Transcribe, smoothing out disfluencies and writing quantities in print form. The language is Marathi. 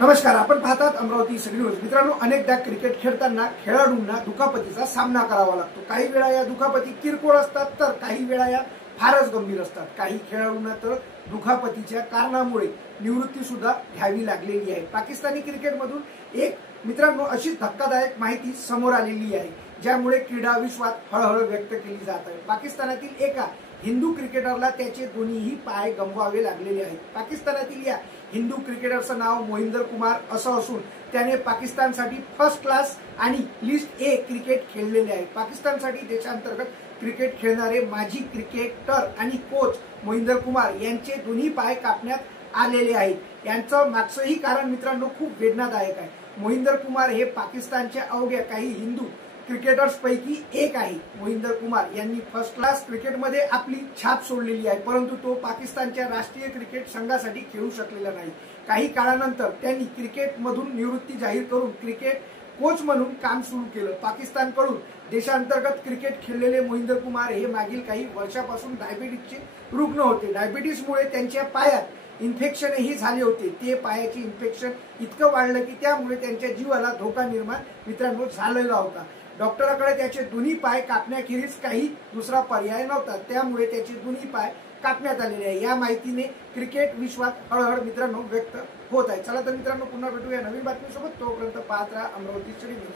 नमस्कार, आपण पाहतात अमरावती सगळी न्यूज। मित्रांनो, अनेकदा क्रिकेट खेळताना खेळाडूंना दुखापतीचा सामना करावा लागतो। काही वेळा या दुखापती किरकोळ असतात तर काही वेळा या फारच गंभीर असतात। काही खेळाडूंना तर दुखापतीच्या कारणामुळे निवृत्ती सुद्धा घ्यावी लागलेली आहे। पाकिस्तानी क्रिकेटमधून एक मित्रांनो अशी धक्कादायक माहिती समोर आलेली आहे, ज्यामुळे क्रीडा विश्वात हळहळ व्यक्त केली जात आहे। पाकिस्तानातील एका हिंदू क्रिकेटरला त्याचे दोन्हीही पाय गमवावे लागलेले आहेत। पाकिस्तानातील या हिंदू क्रिकेटरचं नाव मोहिंदर कुमार असं असून त्याने पाकिस्तानसाठी फर्स्ट क्लास आणि लिस्ट ए क्रिकेट खेळलेले आहे। पाकिस्तानसाठी देशांतर्गत क्रिकेट खेळणारे माजी क्रिकेटर आणि कोच मोहिंदर कुमार यांचे दोन्ही पाय कापण्यात आलेले आहेत। यांचं मागचंही कारण मित्रांनो खूप वेदनादायक आहे। मोहिंदर कुमार हे पाकिस्तानच्या अवघ्या काही हिंदू क्रिकेटर्स पैकी एक आहे। मोहिंदर कुमार यांनी फर्स्ट क्लास क्रिकेटमध्ये आपली छाप सोडलेली आहे, परंतु तो पाकिस्तानच्या राष्ट्रीय क्रिकेट संघासाठी खेळू शकलेला नाही। काही काळानंतर त्यांनी क्रिकेटमधून निवृत्ती जाहीर करून क्रिकेट कोच म्हणून काम सुरू केलं। पाकिस्तानकडून देशांतर्गत क्रिकेट खेळलेले मोहिंदर कुमार हे मागील काही वर्षापासून डायबिटीसचे रुग्ण होते। डायबिटीसमुळे त्यांच्या पायात इन्फेक्शनही झाले होते। ते पायाचे इन्फेक्शन इतकं वाढलं की त्यामुळे त्यांच्या जीवाला धोका निर्माण मित्रांनो झालेला होता। डॉक्टरांकडे त्याचे दोन्ही पाय कापण्याखेरीज काही दुसरा पर्याय नव्हता, त्यामुळे त्याचे दोन्ही पाय कापण्यात आलेले आहे। या माहितीने क्रिकेट विश्वात हळहळ मित्रांनो व्यक्त होत आहे। चला तर मित्रांनो, पुन्हा भेटूया नवीन बातमीसोबत। तोपर्यंत पाहत राहा अमरावती न्यूज।